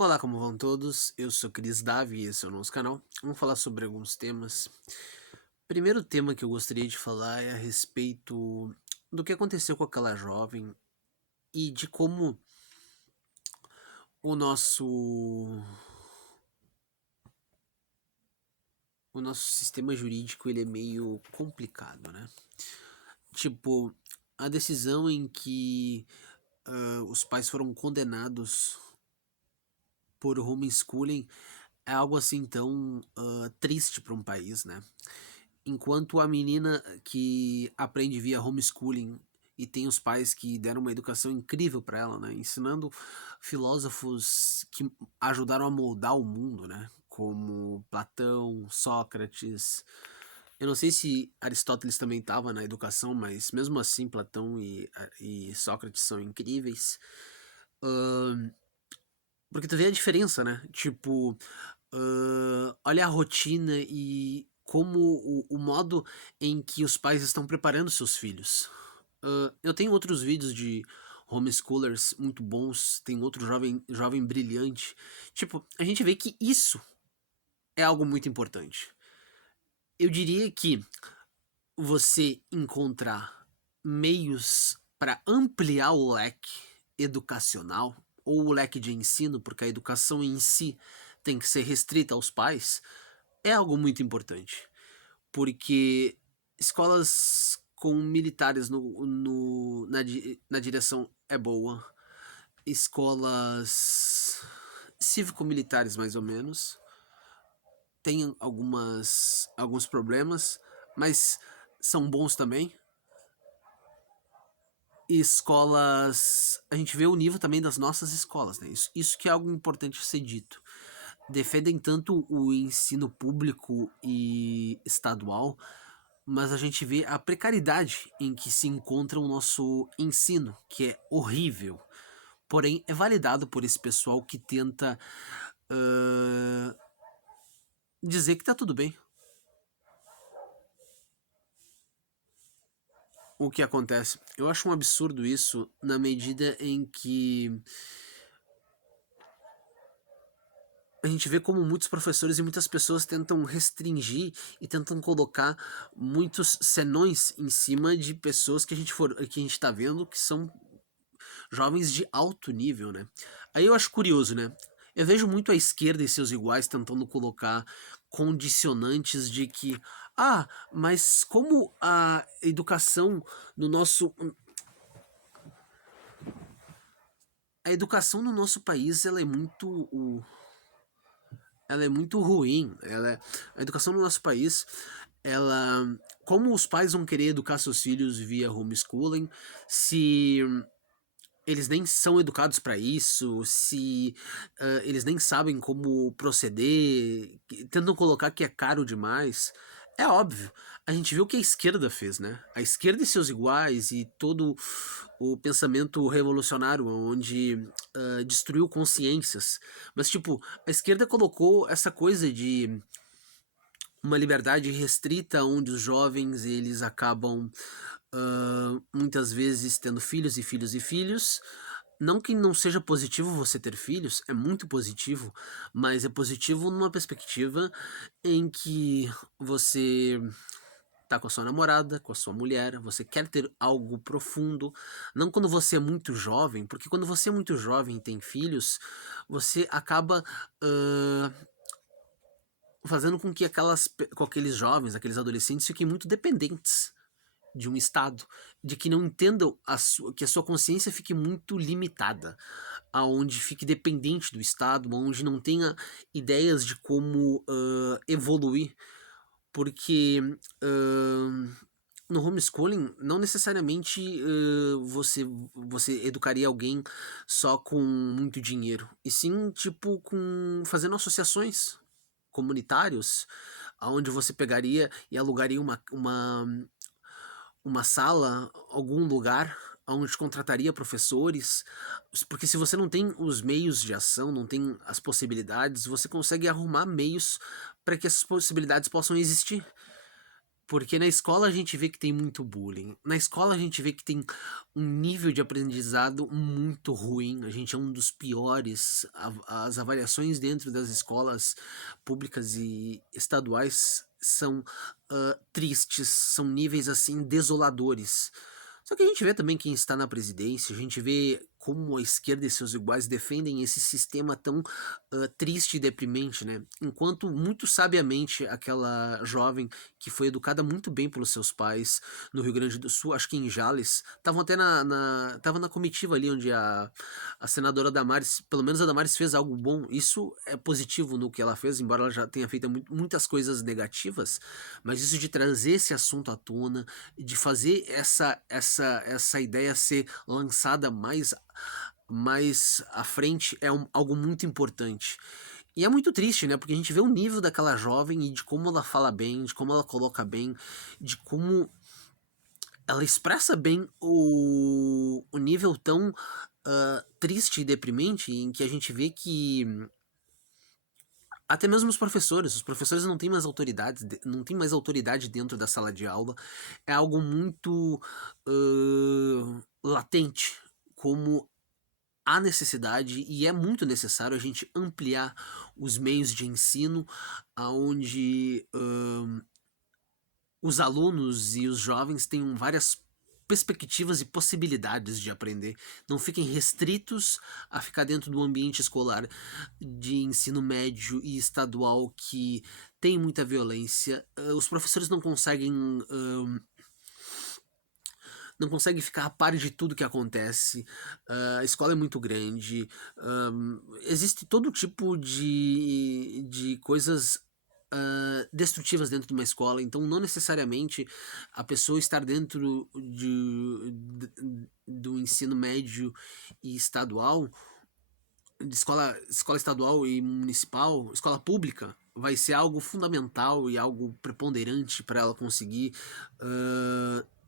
Olá, como vão todos? Eu sou Cris Davi e esse é o nosso canal. Vamos falar sobre alguns temas. Primeiro tema que eu gostaria de falar é a respeito do que aconteceu com aquela jovem e de como o nosso o nosso sistema jurídico ele é meio complicado, né? Tipo, a decisão em que os pais foram condenados por homeschooling é algo assim tão triste para um país, né? Enquanto a menina que aprende via homeschooling e tem os pais que deram uma educação incrível para ela, né? Ensinando filósofos que ajudaram a moldar o mundo, né? Como Platão, Sócrates. Eu não sei se Aristóteles também estava na educação, mas mesmo assim Platão e Sócrates são incríveis. Ahn, Porque tu vê a diferença, né? Tipo, olha a rotina e como o modo em que os pais estão preparando seus filhos. Eu tenho outros vídeos de homeschoolers muito bons, tem outro jovem brilhante. Tipo, a gente vê que isso é algo muito importante. Eu diria que você encontrar meios para ampliar o leque educacional ou o leque de ensino, porque a educação em si tem que ser restrita aos pais, é algo muito importante. Porque escolas com militares na direção é boa, escolas cívico-militares mais ou menos, tem alguns problemas, mas são bons também. Escolas. A gente vê o nível também das nossas escolas, né? Isso que é algo importante ser dito. Defendem tanto o ensino público e estadual, mas a gente vê a precariedade em que se encontra o nosso ensino, que é horrível. Porém, é validado por esse pessoal que tenta uh, dizer que tá tudo bem. O que acontece? Eu acho um absurdo isso na medida em que a gente vê como muitos professores e muitas pessoas tentam restringir e tentam colocar muitos senões em cima de pessoas que a gente tá vendo que são jovens de alto nível, né? Aí eu acho curioso, né? Eu vejo muito a esquerda e seus iguais tentando colocar condicionantes de que, mas como a educação no nosso a educação no nosso país ela é muito ruim. A educação no nosso país, ela, como os pais vão querer educar seus filhos via homeschooling, se eles nem são educados para isso, se eles nem sabem como proceder, tentam colocar que é caro demais. É óbvio. A gente viu o que a esquerda fez, né? A esquerda e seus iguais e todo o pensamento revolucionário, onde destruiu consciências. Mas, tipo, a esquerda colocou essa coisa de uma liberdade restrita, onde os jovens eles acabam muitas vezes tendo filhos e filhos e filhos. Não que não seja positivo você ter filhos, é muito positivo, mas é positivo numa perspectiva em que você tá com a sua namorada, com a sua mulher, você quer ter algo profundo, não quando você é muito jovem, porque quando você é muito jovem e tem filhos, você acaba fazendo com que com aqueles jovens, aqueles adolescentes fiquem muito dependentes de um estado, de que não entendam que a sua consciência fique muito limitada, aonde fique dependente do estado, onde não tenha ideias de como evoluir, porque no homeschooling não necessariamente você educaria alguém só com muito dinheiro, e sim tipo com fazendo associações comunitários, aonde você pegaria e alugaria uma sala, algum lugar onde contrataria professores, porque se você não tem os meios de ação, não tem as possibilidades, você consegue arrumar meios para que essas possibilidades possam existir. Porque na escola a gente vê que tem muito bullying. Na escola a gente vê que tem um nível de aprendizado muito ruim. A gente é um dos piores. As avaliações dentro das escolas públicas e estaduais são tristes, são níveis assim desoladores. Só que a gente vê também quem está na presidência, a gente vê como a esquerda e seus iguais defendem esse sistema tão triste e deprimente, né? Enquanto muito sabiamente aquela jovem que foi educada muito bem pelos seus pais no Rio Grande do Sul, acho que em Jales, estavam até tava na comitiva ali onde a senadora Damares, pelo menos a Damares fez algo bom. Isso é positivo no que ela fez, embora ela já tenha feito muitas coisas negativas, mas isso de trazer esse assunto à tona, de fazer essa ideia ser lançada mais à frente é algo muito importante. E é muito triste, né? Porque a gente vê o nível daquela jovem e de como ela fala bem, de como ela coloca bem, de como ela expressa bem o nível tão triste e deprimente em que a gente vê que até mesmo os professores não têm mais autoridade, não têm mais autoridade dentro da sala de aula. É algo muito latente, como há necessidade e é muito necessário a gente ampliar os meios de ensino aonde os alunos e os jovens tenham várias perspectivas e possibilidades de aprender, não fiquem restritos a ficar dentro do ambiente escolar de ensino médio e estadual que tem muita violência. Os professores não conseguem ficar a par de tudo que acontece. A escola é muito grande. Existe todo tipo de coisas destrutivas dentro de uma escola, então não necessariamente a pessoa estar dentro do ensino médio e estadual, de escola estadual e municipal, escola pública, vai ser algo fundamental e algo preponderante para ela conseguir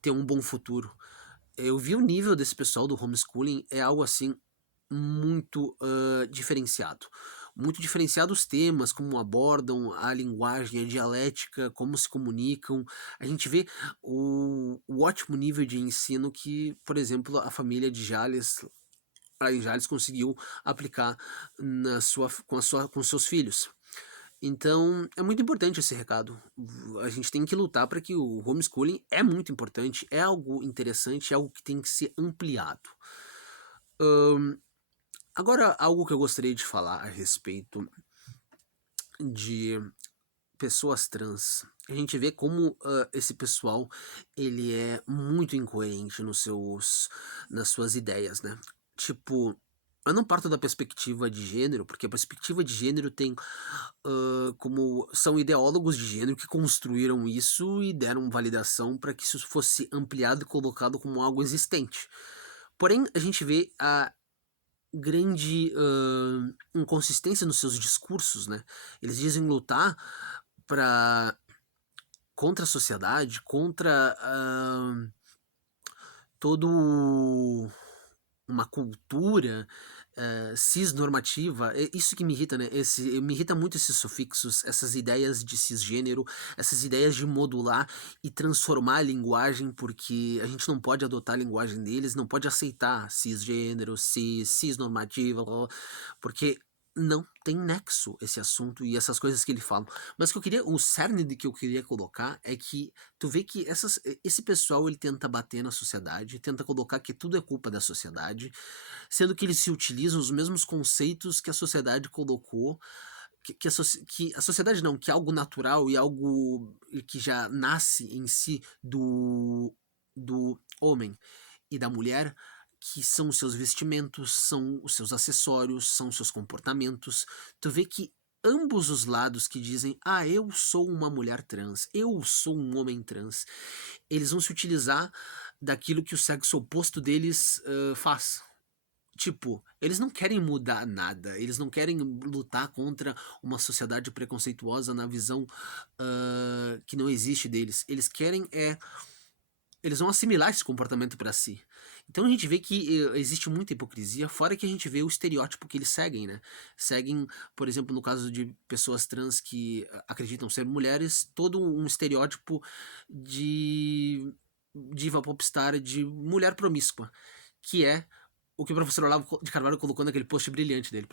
ter um bom futuro. Eu vi o nível desse pessoal do homeschooling, é algo assim muito diferenciado. Muito diferenciado os temas, como abordam a linguagem, a dialética, como se comunicam. A gente vê o ótimo nível de ensino que, por exemplo, a família de Jales, lá em Jales, conseguiu aplicar com seus filhos. Então, é muito importante esse recado. A gente tem que lutar para que o homeschooling é muito importante, é algo interessante, é algo que tem que ser ampliado. Agora, algo que eu gostaria de falar a respeito de pessoas trans. A gente vê como esse pessoal ele é muito incoerente nas suas ideias, né? Tipo, eu não parto da perspectiva de gênero, porque a perspectiva de gênero tem como são ideólogos de gênero que construíram isso e deram validação para que isso fosse ampliado e colocado como algo existente. Porém, a gente vê a grande inconsistência nos seus discursos, né? Eles dizem lutar para contra a sociedade, contra todo uma cultura cisnormativa. É isso que me irrita, né? Me irrita muito esses sufixos, essas ideias de cisgênero, essas ideias de modular e transformar a linguagem, porque a gente não pode adotar a linguagem deles, não pode aceitar cisgênero, cisnormativa, porque não tem nexo esse assunto e essas coisas que ele fala. Mas o cerne de que eu queria colocar é que tu vê que esse pessoal ele tenta bater na sociedade, tenta colocar que tudo é culpa da sociedade, sendo que eles se utilizam os mesmos conceitos que a sociedade colocou, que a sociedade não, que é algo natural e algo que já nasce em si do homem e da mulher, que são os seus vestimentos, são os seus acessórios, são os seus comportamentos. Tu vê que ambos os lados que dizem, eu sou uma mulher trans, eu sou um homem trans, eles vão se utilizar daquilo que o sexo oposto deles faz. Tipo, eles não querem mudar nada, eles não querem lutar contra uma sociedade preconceituosa na visão que não existe deles. Eles vão assimilar esse comportamento para si. Então a gente vê que existe muita hipocrisia, fora que a gente vê o estereótipo que eles seguem, né? Seguem, por exemplo, no caso de pessoas trans que acreditam ser mulheres, todo um estereótipo de diva popstar, de mulher promíscua, que é o que o professor Olavo de Carvalho colocou naquele post brilhante dele.